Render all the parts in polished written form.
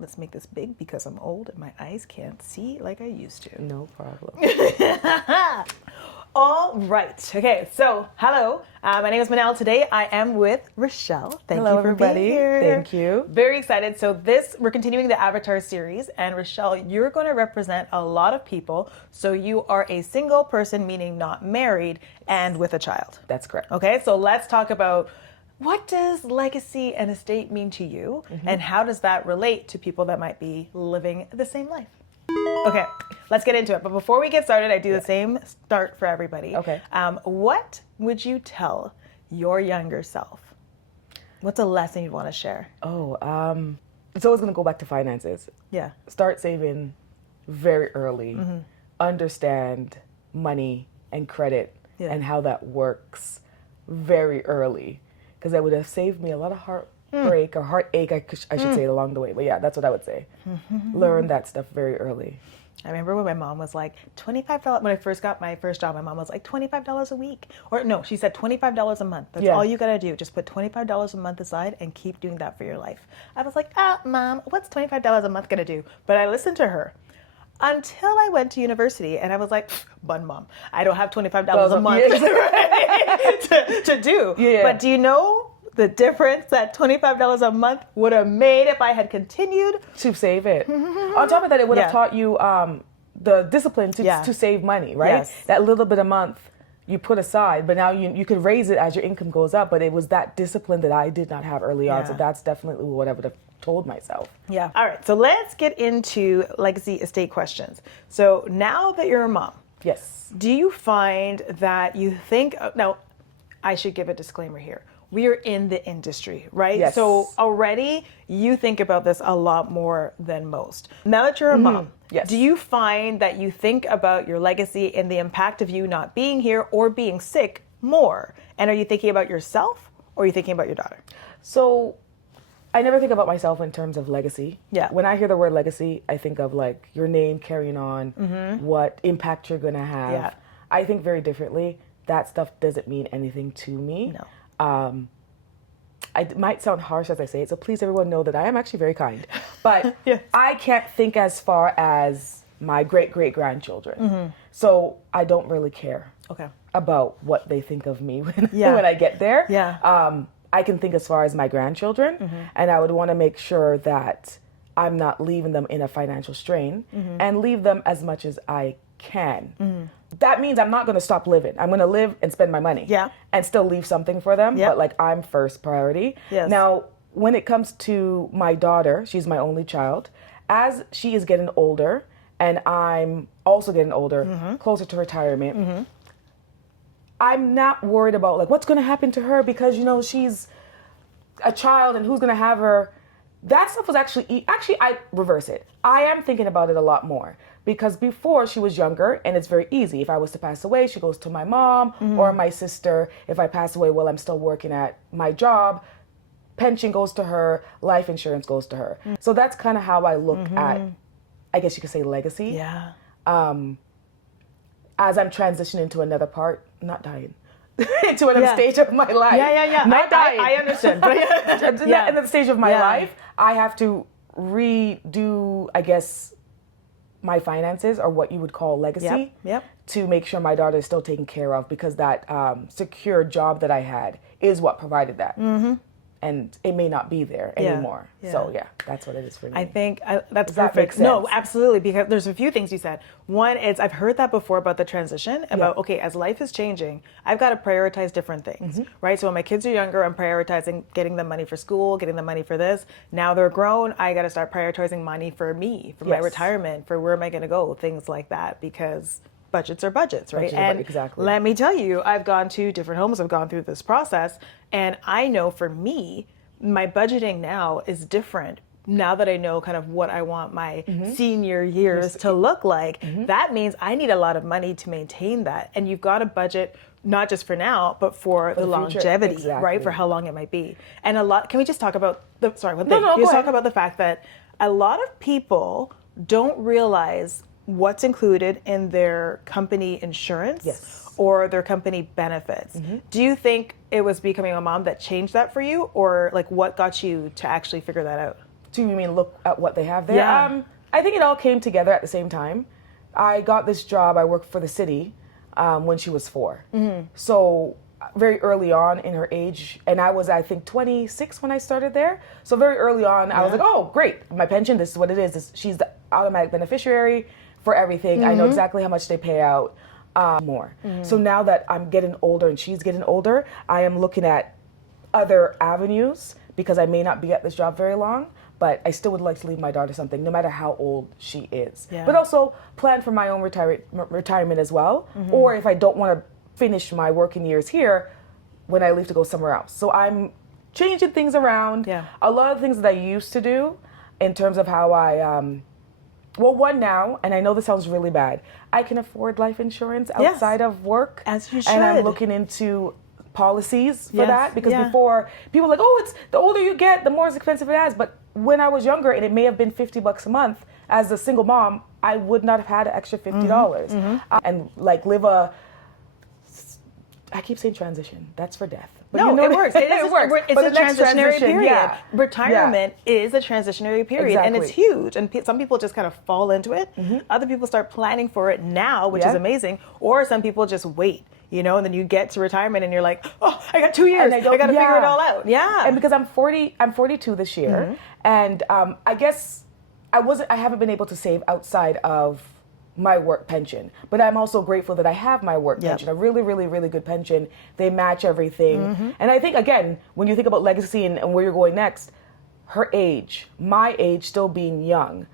Let's make this big because I'm old and my eyes can't see like I used to. No problem. All right. Okay. So, hello. My name is Minnelle. Today, I am with Rochelle. Thank Hello, you for everybody. being here. Thank you. Very excited. So, we're continuing the Avatar series, and Rochelle, you're going to represent a lot of people. So, you are a single person, meaning not married, and with a child. That's correct. Okay. So, let's talk about what does legacy and estate mean to you, and how does that relate to people that might be living the same life? Okay, let's get into it. But before we get started, I do the same start for everybody. Okay. What would you tell your younger self? What's a lesson you'd want to share? It's always going to go back to finances. Yeah. Start saving very early. Understand money and credit and how that works very early. Because that would have saved me a lot of heartbreak or heartache, I should say, along the way. But yeah, that's what I would say. Learn that stuff very early. I remember when my mom was like, $25, when I first got my first job, my mom was like, $25 a week. Or no, she said $25 a month. That's all you got to do. Just put $25 a month aside and keep doing that for your life. I was like, Mom, what's $25 a month going to do? But I listened to her. Until I went to university and I was like, bun mom, I don't have $25 a month to do. Yeah. But do you know the difference that $25 a month would have made if I had continued to save it? On top of that, it would have taught you the discipline to save money, right? Yes. That little bit a month you put aside, but now you could raise it as your income goes up. But it was that discipline that I did not have early on. So that's definitely what I would have told myself. Yeah. All right. So let's get into legacy estate questions. So now that you're a mom, yes, do you find that you think, now I should give a disclaimer here. We are in the industry, right? Yes. So already you think about this a lot more than most. Now that you're a mom, do you find that you think about your legacy and the impact of you not being here or being sick more? And are you thinking about yourself or are you thinking about your daughter? So I never think about myself in terms of legacy. Yeah. When I hear the word legacy, I think of like your name carrying on, what impact you're going to have. Yeah. I think very differently. That stuff doesn't mean anything to me. No. It might sound harsh as I say it, so please everyone know that I am actually very kind. But Yes. I can't think as far as my great-great-grandchildren. So I don't really care about what they think of me when I get there. Yeah. I can think as far as my grandchildren, and I would want to make sure that I'm not leaving them in a financial strain and leave them as much as I can. That means I'm not going to stop living. I'm going to live and spend my money and still leave something for them, but like I'm first priority. Yes. Now, when it comes to my daughter, she's my only child, as she is getting older and I'm also getting older, closer to retirement, I'm not worried about like what's going to happen to her because, you know, she's a child and who's going to have her. That stuff was actually I reverse it. I am thinking about it a lot more because before she was younger and it's very easy. If I was to pass away, she goes to my mom or my sister. If I pass away while I'm still working at my job, pension goes to her, life insurance goes to her. So that's kind of how I look at, I guess you could say, legacy. Yeah. As I'm transitioning to another part, not dying, into another stage of my life. Yeah. Not dying. I understand. But in the stage of my life, I have to redo, I guess, my finances or what you would call legacy to make sure my daughter is still taken care of because that secure job that I had is what provided that. And it may not be there anymore. Yeah. So that's what it is for me. I think that's Does that perfect. make sense? No, absolutely, because there's a few things you said. One is I've heard that before about the transition, about, okay, as life is changing, I've got to prioritize different things, right? So when my kids are younger, I'm prioritizing getting them money for school, getting them money for this. Now they're grown, I got to start prioritizing money for me, for my retirement, for where am I going to go, things like that, because budgets are budgets, right? Exactly. Let me tell you, I've gone to different homes, I've gone through this process, and I know for me, my budgeting now is different. Now that I know kind of what I want my senior years to look like, that means I need a lot of money to maintain that. And you've got to budget not just for now, but for the longevity, right? For how long it might be. And can we just talk about talk about the fact that a lot of people don't realize what's included in their company insurance or their company benefits. Do you think it was becoming a mom that changed that for you, or like what got you to actually figure that out? Do you mean look at what they have there? Yeah. I think it all came together at the same time. I got this job. I worked for the city when she was 4. So very early on in her age, and I was, I think, 26 when I started there. So very early on, I was like, oh, great, my pension, this is what it is. She's the automatic beneficiary for everything. I know exactly how much they pay out more. So now that I'm getting older and she's getting older, I am looking at other avenues because I may not be at this job very long, but I still would like to leave my daughter something, no matter how old she is. Yeah. But also plan for my own retirement as well, or if I don't want to finish my working years here, when I leave to go somewhere else. So I'm changing things around. Yeah. A lot of things that I used to do in terms of how I, well, one now, and I know this sounds really bad, I can afford life insurance outside of work. As you should. And I'm looking into policies for Yes. that because Yeah. before people were like, oh, it's the older you get, the more expensive it is. But when I was younger, and it may have been $50 a month, as a single mom, I would not have had an extra $50 and like live a. I keep saying transition. That's for death. But No, you know it works. It is. It works. It's But a the next transitionary transition, period. yeah. Retirement is a transitionary period, and it's Exactly. huge. And some people just kind of fall into it. Other people start planning for it now, which is amazing. Or some people just wait, and then you get to retirement, and you're like, oh, I got 2 years. And I got to figure it all out. Yeah. And because I'm 42 this year, and I guess I haven't been able to save outside of my work pension, but I'm also grateful that I have my work pension, a really, really, really good pension. They match everything. And I think, again, when you think about legacy and where you're going next, her age, my age still being young,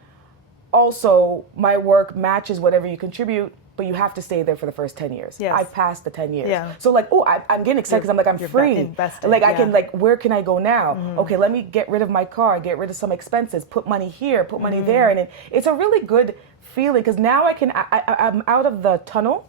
also my work matches whatever you contribute, but you have to stay there for the first 10 years. Yes. I've passed the 10 years. Yeah. So like, I'm getting excited because I'm like, I'm You're free. invested, Like I yeah. can where can I go now? Okay, let me get rid of my car, get rid of some expenses, put money here, put money there. And it's a really good feeling because now I'm out of the tunnel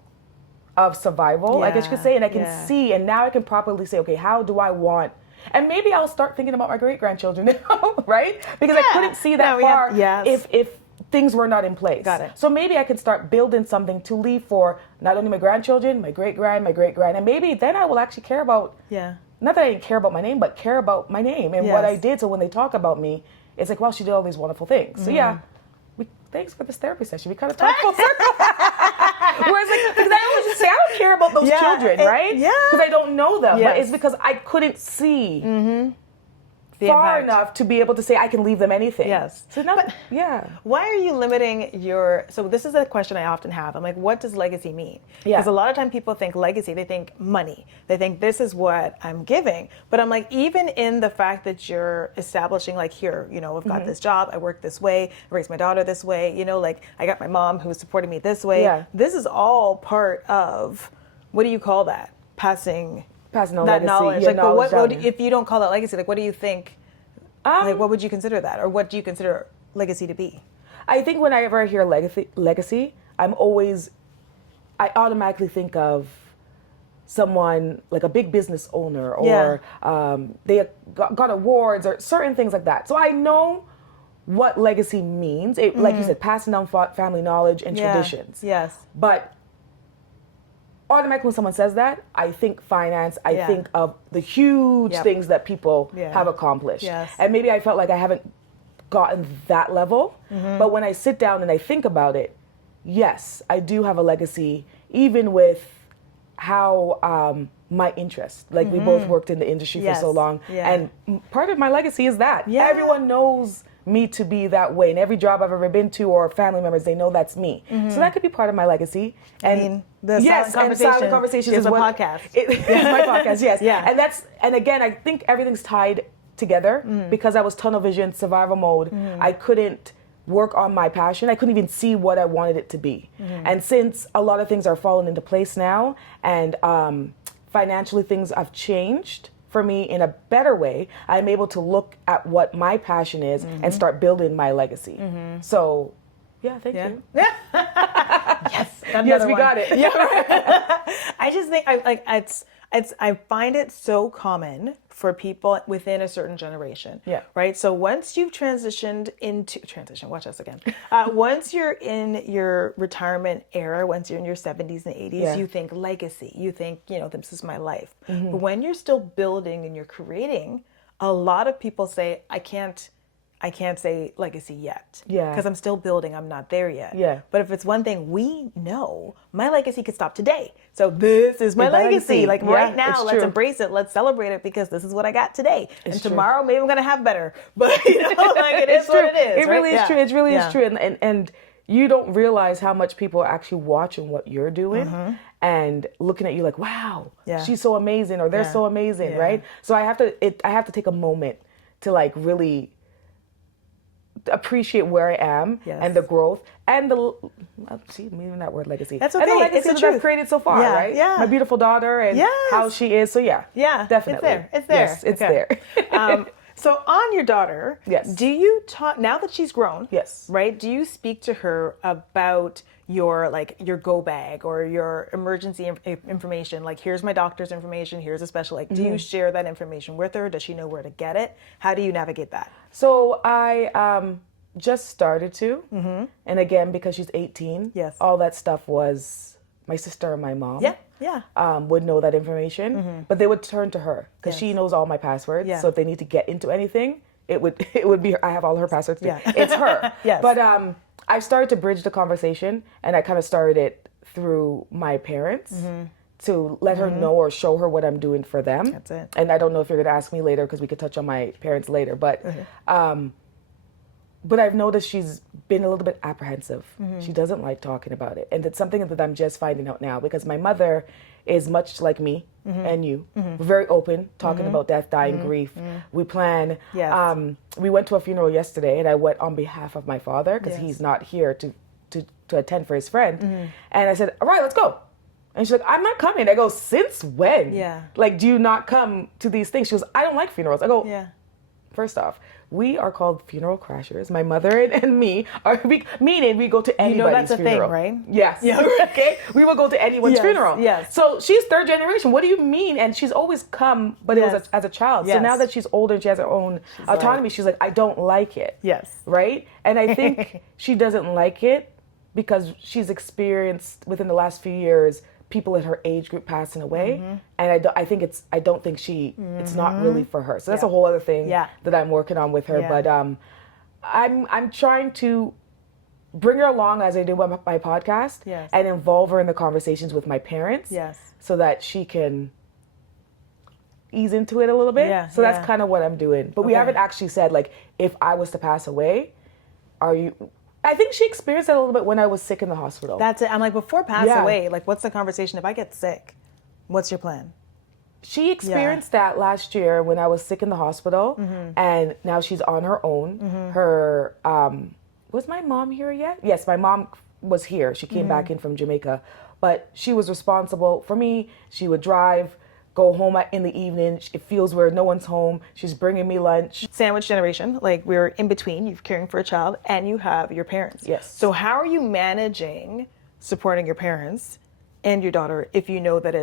of survival, I guess you could say, and I can see, and now I can properly say, okay, how do I want, and maybe I'll start thinking about my great-grandchildren now, right? Because I couldn't see that far if things were not in place. Got it. So maybe I could start building something to leave for not only my grandchildren, my great-grand, and maybe then I will actually care about, not that I didn't care about my name, but care about my name and what I did. So when they talk about me, it's like, well, she did all these wonderful things. So thanks for this therapy session. We kind of talked full circle. Whereas, because I always just say, I don't care about those children, right? Yeah. Because I don't know them. But Yes. it's because I couldn't see The far impact. enough to be able to say I can leave them anything. Yes. So now, Why are you limiting so this is a question I often have. I'm like, what does legacy mean? Yeah. Because a lot of time people think legacy, they think money. They think this is what I'm giving. But I'm like, even in the fact that you're establishing like here, I've got this job, I work this way, I raised my daughter this way, like I got my mom who's supporting me this way. Yeah. This is all part of, what do you call that? Passing on that legacy. knowledge. Yeah, Like, but what knowledge down. if you don't call that legacy, like what do you think? Like, what would you consider that? Or what do you consider legacy to be? I think whenever I hear legacy, I automatically think of someone like a big business owner or they got awards or certain things like that. So I know what legacy means. It, like you said, passing down family knowledge and traditions. Yes. But automatically when someone says that, I think finance, I think of the huge things that people have accomplished. Yes. And maybe I felt like I haven't gotten that level. But when I sit down and I think about it, yes, I do have a legacy, even with how my interest, like we both worked in the industry for so long. Yeah. And part of my legacy is that. Yeah. Everyone knows me to be that way. And every job I've ever been to or family members, they know that's me. So that could be part of my legacy. And the Silent Conversations is a what, podcast. It's my podcast, yes. Yeah. And again, I think everything's tied together because I was tunnel vision, survival mode. I couldn't work on my passion. I couldn't even see what I wanted it to be. And since a lot of things are falling into place now and financially things have changed for me in a better way, I'm able to look at what my passion is and start building my legacy. So, thank you. Yes. Yes, we got it. I just think I find it so common for people within a certain generation. Yeah. Right. So once you've transitioned, watch us again. Once you're in your retirement era, once you're in your 70s and 80s, you think legacy. You think, this is my life. But when you're still building and you're creating, a lot of people say, I can't I can't say legacy yet. Yeah. Because I'm still building. I'm not there yet. Yeah. But if it's one thing we know, my legacy could stop today. So this is my legacy. Like right now, let's embrace it. Let's celebrate it because this is what I got today. And tomorrow, maybe I'm going to have better. But like it is what it is. It really is true. It really is true. And you don't realize how much people are actually watching what you're doing and looking at you like, wow, she's so amazing, or they're so amazing, right? So I have to take a moment to like really appreciate where I am and the growth and even that word legacy. That's okay. And the legacy it's that I've created so far, right? Yeah. My beautiful daughter and how she is. So yeah, definitely. It's there. Yes, it's there. So on your daughter, do you talk now that she's grown? Yes. Right? Do you speak to her about your go bag or your emergency information? Like, here's my doctor's information. Here's a special. Like, do you share that information with her? Does she know where to get it? How do you navigate that? So I just started to, and again because she's 18, all that stuff was my sister and my mom. Would know that information, but they would turn to her because she knows all my passwords. So if they need to get into anything, it would be her. I have all her passwords too. It's her. But I started to bridge the conversation, and I kind of started it through my parents to let her know or show her what I'm doing for them. That's it. And I don't know if you're going to ask me later because we could touch on my parents later, but I've noticed she's been a little bit apprehensive. She doesn't like talking about it. And it's something that I'm just finding out now because my mother is much like me and you. We're very open, talking about death, dying, grief. We plan. We went to a funeral yesterday, and I went on behalf of my father because he's not here to attend for his friend. And I said, all right, let's go. And she's like, I'm not coming. I go, since when? Like, do you not come to these things? She goes, I don't like funerals. I go, first off, we are called funeral crashers. My mother and me are, meaning we go to anybody's funeral. That's a thing, right? Yes. Okay. We will go to anyone's funeral. So she's third generation. What do you mean? And she's always come, but it was as a child. So now that she's older and she has her own autonomy, she's like, I don't like it. Right? And I think she doesn't like it because she's experienced within the last few years people in her age group passing away, and I don't think it's not really for her. So that's a whole other thing that I'm working on with her. But I'm trying to bring her along as I do with my podcast, and involve her in the conversations with my parents, so that she can ease into it a little bit. So that's kind of what I'm doing. But we haven't actually said like, if I was to pass away, I think she experienced that a little bit when I was sick in the hospital. That's it. I'm like, before pass away, like, what's the conversation? If I get sick, what's your plan? She experienced that last year when I was sick in the hospital, and now she's on her own. Her, was my mom here yet? Yes, my mom was here. She came back in from Jamaica, but she was responsible for me. She would drive, go home in the evening. It feels where no one's home. She's bringing me lunch. Sandwich generation, like we're in between. You're caring for a child and you have your parents. So how are you managing supporting your parents and your daughter if you know that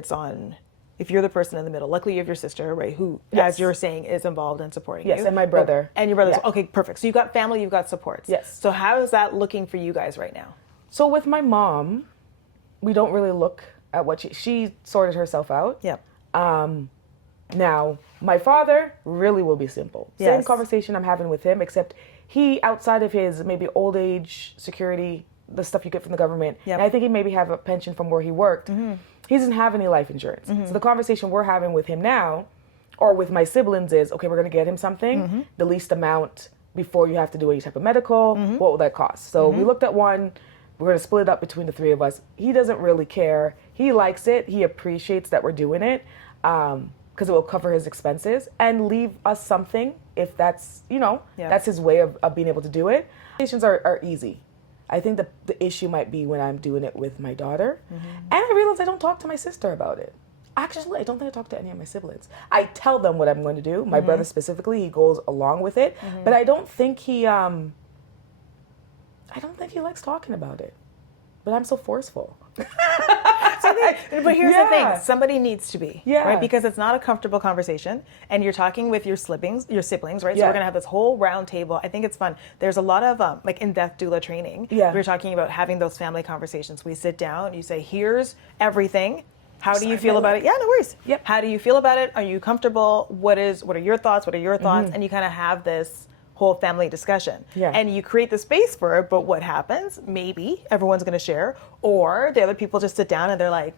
if you're the person in the middle? Luckily you have your sister, right, who, as you're saying, is involved in supporting you. And my brother. And your brother. Okay, perfect. So you've got family, you've got supports. So how is that looking for you guys right now? So with my mom, we don't really look at what she sorted herself out. Now, my father really will be simple. Same conversation I'm having with him, except he, outside of his maybe old age security, the stuff you get from the government, and I think he maybe have a pension from where he worked, he doesn't have any life insurance. So the conversation we're having with him now, or with my siblings is, okay, we're going to get him something, the least amount before you have to do any type of medical, what will that cost? So we looked at one, we're going to split it up between the three of us. He doesn't really care. He likes it. He appreciates that we're doing it. Because it will cover his expenses and leave us something if that's, that's his way of being able to do it. Conversations are easy. I think the issue might be when I'm doing it with my daughter. And I realize I don't talk to my sister about it. Actually, I don't think I talk to any of my siblings. I tell them what I'm going to do. My brother specifically, he goes along with it. But I don't think he likes talking about it. But I'm so forceful. But here's the thing: somebody needs to be, right? Because it's not a comfortable conversation, and you're talking with your siblings, right? So we're gonna have this whole round table. I think it's fun. There's a lot of like in death doula training. We're talking about having those family conversations. We sit down, you say, "Here's everything. How do you feel about it?" Yeah, no worries. How do you feel about it? Are you comfortable? What are your thoughts? What are your thoughts? And you kind of have this whole family discussion. Yeah. And you create the space for it, but what happens? Maybe everyone's going to share, or the other people just sit down and they're like,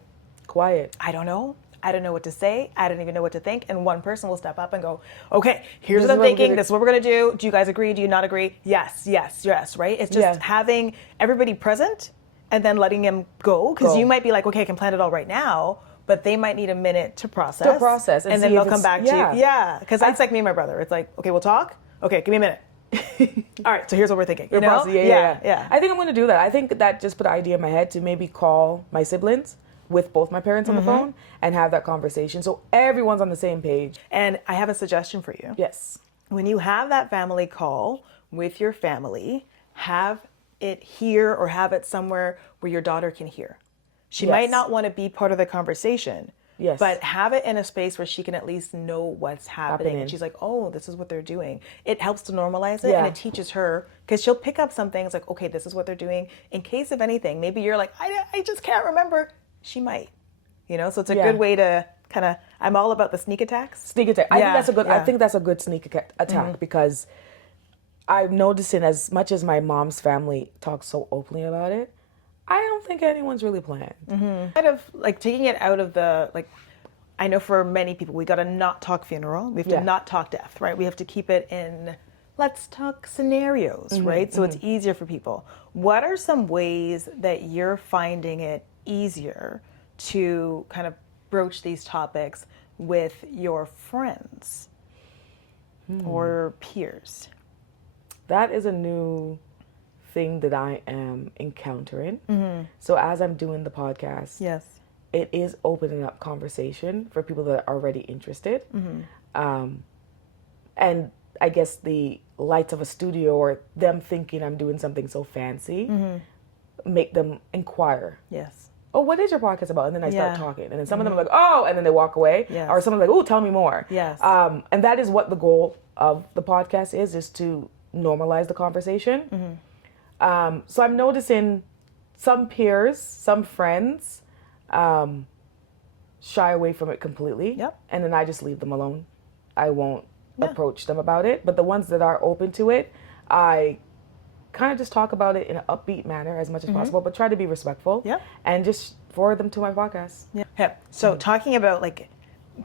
quiet. I don't know. I don't know what to say. I don't even know what to think. And one person will step up and go, okay, here's This what is I'm what we're thinking. gonna- This is what we're going to do. Do you guys agree? Do you not agree? Yes, yes, yes, right? It's just having everybody present and then letting them go. Because you might be like, okay, I can plan it all right now, but they might need a minute to process. And And then see they'll if come it's- back to you. Yeah, because that's like me and my brother. It's like, okay, we'll talk. Okay, give me a minute. All right, so here's what we're thinking. You know? Process. Yeah. I think I'm going to do that. I think that just put an idea in my head to maybe call my siblings with both my parents on the phone and have that conversation so everyone's on the same page. And I have a suggestion for you. Yes. When you have that family call with your family, have it here or have it somewhere where your daughter can hear. She might not want to be part of the conversation, but have it in a space where she can at least know what's happening. And she's like, oh, this is what they're doing. It helps to normalize it and it teaches her, because she'll pick up some things like, okay, this is what they're doing. In case of anything, maybe you're like, I just can't remember. She might, so it's a good way to kind of, I'm all about the sneak attacks. Sneak attack. I think that's a good sneak attack because I'm noticing as much as my mom's family talks so openly about it, I don't think anyone's really planned. Kind of like taking it out of the, like, I know for many people, we got to not talk funeral. We have to not talk death, right? We have to keep it in, let's talk scenarios, right? So it's easier for people. What are some ways that you're finding it easier to kind of broach these topics with your friends or peers? That is a new thing that I am encountering. So as I'm doing the podcast, it is opening up conversation for people that are already interested. And I guess the lights of a studio or them thinking I'm doing something so fancy make them inquire. Oh, what is your podcast about? And then I start talking. And then some of them are like, oh, and then they walk away. Or some are like, oh, tell me more. And that is what the goal of the podcast is to normalize the conversation. So I'm noticing some peers, some friends shy away from it completely. And then I just leave them alone. I won't approach them about it. But the ones that are open to it, I kind of just talk about it in an upbeat manner as much as possible, but try to be respectful and just forward them to my podcast. So talking about like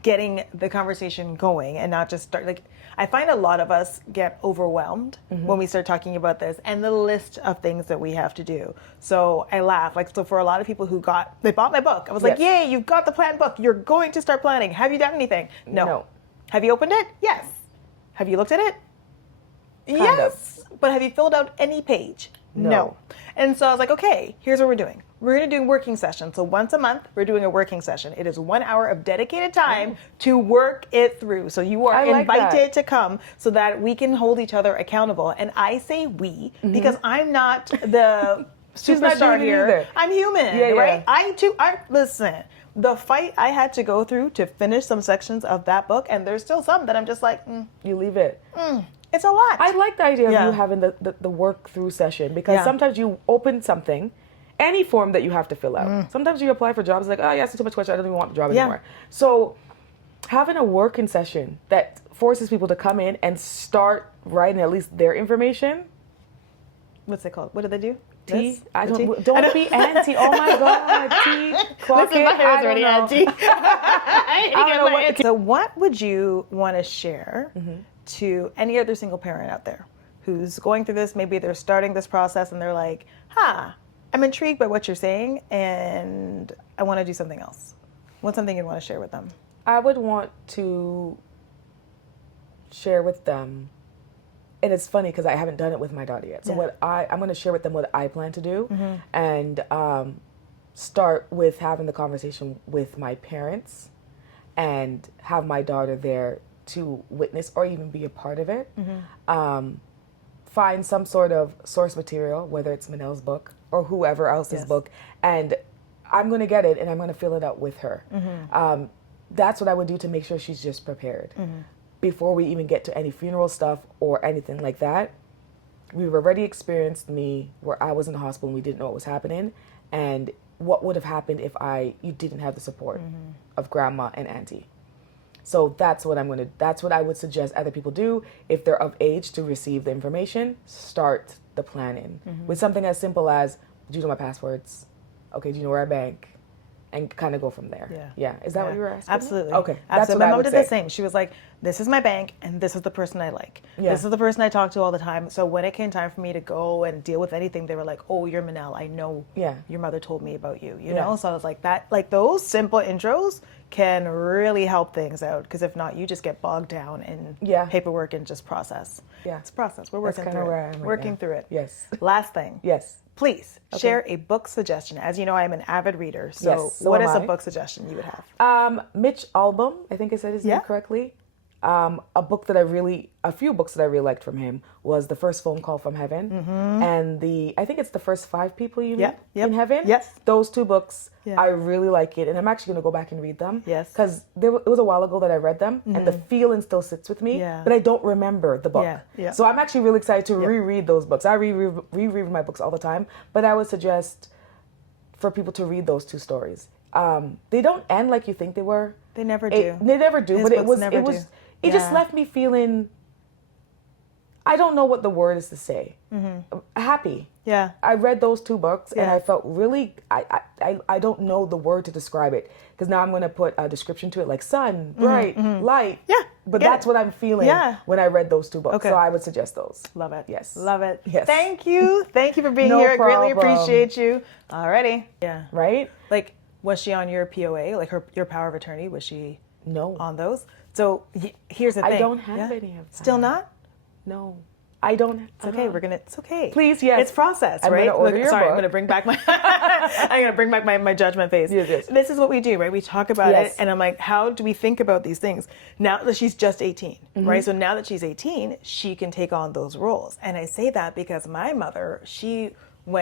getting the conversation going and not just start, like, I find a lot of us get overwhelmed when we start talking about this and the list of things that we have to do. So I laugh, like, so for a lot of people they bought my book. I was like, yay, you've got the planned book. You're going to start planning. Have you done anything? No. Have you opened it? Yes. Have you looked at it? Kind of. But have you filled out any page? No. And so I was like, okay, here's what we're doing. We're going to do working sessions. So once a month, we're doing a working session. It is 1 hour of dedicated time to work it through. So you are invited to come so that we can hold each other accountable. And I say we because I'm not the superstar here. Either. I'm human, right? Listen, the fight I had to go through to finish some sections of that book, and there's still some that I'm just like, you leave it. It's a lot. I like the idea of you having the work through session because sometimes you open something, any form that you have to fill out. Sometimes you apply for jobs like, oh, you asked too much question, I don't even want the job anymore. So having a working session that forces people to come in and start writing at least their information. What's it called? What do they do? T. Don't be anti. Oh my God, T. Clock Listen, it. my hair is already anti. I don't know what. So what would you want to share to any other single parent out there who's going through this? Maybe they're starting this process and they're like, I'm intrigued by what you're saying and I want to do something else. What's something you'd want to share with them? I would want to share with them, and it's funny because I haven't done it with my daughter yet. So I'm going to share with them what I plan to do and start with having the conversation with my parents and have my daughter there to witness or even be a part of it. Find some sort of source material, whether it's Minnelle's book or whoever else's book, and I'm going to get it and I'm going to fill it out with her. That's what I would do to make sure she's just prepared. Before we even get to any funeral stuff or anything like that, we've already experienced me where I was in the hospital and we didn't know what was happening, and what would have happened if you didn't have the support of grandma and auntie. So that's what I would suggest other people do if they're of age to receive the information. Start the planning with something as simple as, do you know my passwords? Okay, do you know where I bank? And kind of go from there. Yeah. Is that what you were asking? Absolutely. Okay. That's what my mom did the same. She was like, this is my bank and this is the person I like. This is the person I talk to all the time. So when it came time for me to go and deal with anything, they were like, oh, you're Minnelle. I know your mother told me about you, you know? So I was like, those simple intros can really help things out. Because if not, you just get bogged down in paperwork and just process. Yeah. It's a process. We're working through it. Working through it. Yes. Last thing. Yes. Please share a book suggestion. As you know, I'm an avid reader. So what is a book suggestion you would have? Mitch Albom, I think I said his name correctly. A few books that I really liked from him was The First Phone Call from Heaven and I think it's The First 5 People You Meet in Heaven. Yes. Those 2 books, I really like it. And I'm actually going to go back and read them. Yes. Because it was a while ago that I read them and the feeling still sits with me, but I don't remember the book. So I'm actually really excited to reread those books. I reread my books all the time, but I would suggest for people to read those 2 stories. They don't end like you think they were. They never do. They never do, but it just left me feeling, I don't know what the word is to say. Happy. Yeah. I read those 2 books and I felt really, I don't know the word to describe it. Because now I'm going to put a description to it like sun, bright, light. Yeah. But that's what I'm feeling when I read those 2 books. Okay. So I would suggest those. Love it. Yes. Love it. Yes. Thank you. Thank you for being No here. I problem. greatly appreciate you. Alrighty. Yeah. Right? Like, was she on your POA? Like your power of attorney? Was she on those? So here's the thing. I don't have any of that. Still not? No. I don't. It's okay. It's okay. Please, yes. It's process, right? I'm going to bring back my my judgment face. Yes. This is what we do, right? We talk about it, and I'm like, how do we think about these things? Now that she's just 18, right? So now that she's 18, she can take on those roles. And I say that because my mother, she